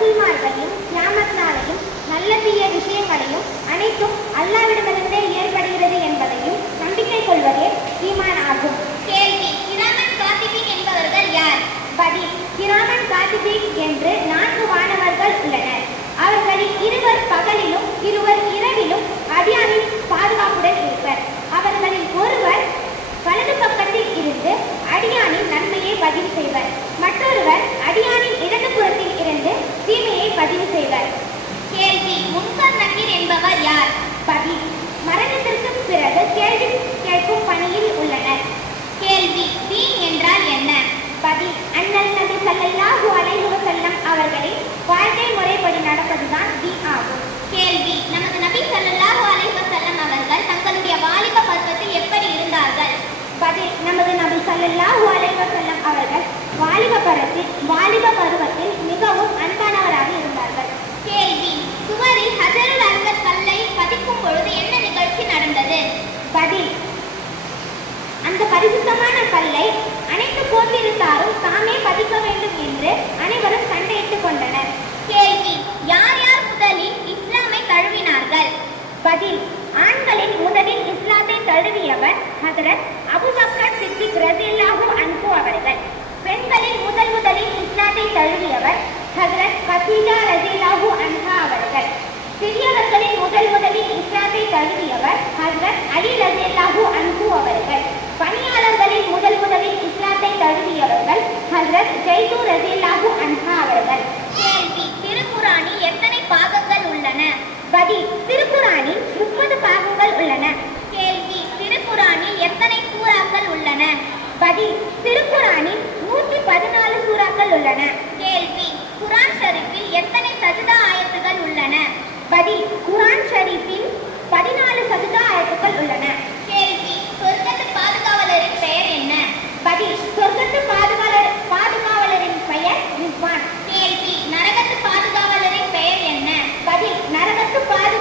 முஸ்லிமார்களையும் கியாமத்தினாலையும் நல்ல தீய விஷயங்களையும் அனைத்தும் அல்லாவிடமிருந்தே ஏற்படுகிறது என்பதையும் நம்பிக்கை கொள்வதே ஈமான் ஆகும். கேள்வி கிராமன் காத்திபிக் என்பவர்கள் யார்? பதில் கிராமன் காத்திபிக் என்று நான் பதில் அண்ணல் நபி சல்லல்லாஹு அலைஹி வஸல்லம் அவர்களை வாழ்க்கை முறைப்படி நடப்பதுதான் தி ஆகும். கேள்வி நமது நபி சல்லல்லாஹு அலைஹி வஸல்லம் அவர்கள் தங்களுடைய வாலிப பருவத்தில் எப்படி இருந்தார்கள்? பதில் நமது நபி சல்லல்லாஹு அலைஹி வஸல்லம் அவர்கள் அந்த பரிசுத்தமான கல்லை அனைத்து போட்டிருந்தாரும் தாமே பதிக்க வேண்டும் என்று அனைவரும் சண்டையிட்டுக் கொண்டனர். கேள்வி யார் யார் முதலில் இஸ்லாமை தழுவினார்கள்? பதில் ஆண்களின் முதலில் இஸ்லாத்தை தழுவியவர் ஹதரத் அபுபக்கர் சித்திக் ரதில்லாஹு அன்பு அவர்கள். பெண்களின் முதல் முதலில் இஸ்லாத்தை தழுவியவர் ஹதரத் கதீஜா ரதில்லாஹு அன்பு அவர்கள் சிறியவர்களில் முதல் முதலில் இஸ்லாத்தை தழுவியவர் ஹதரத் அலி ரலியல்லாஹு அன்ஹு அவர்கள் பணியாளர்களில் முதல் முதலில் இஸ்லாத்தை தழுவியவர்கள் ஹசரத் ஜெய்து ரலியல்லாஹு அன்ஹா அவர்கள். கேள்வி திருக்குரானில் எத்தனை பாகங்கள் உள்ளன? பதில் திருக்குரானில் முப்பது பாகங்கள் உள்ளன. கேள்வி திருக்குரானில் எத்தனை சூறாக்கள் உள்ளன? பதில் திருக்குரானில் நூற்றி பதினாலு சூறாக்கள் உள்ளன. கேள்வி குரான் ஷரீஃபில் எத்தனை சஜிதா ஆயத்துகள் உள்ளன? பதில் குரான் ஷரீஃபில் பதினாலு சஜிதா ஆயத்துகள் to buy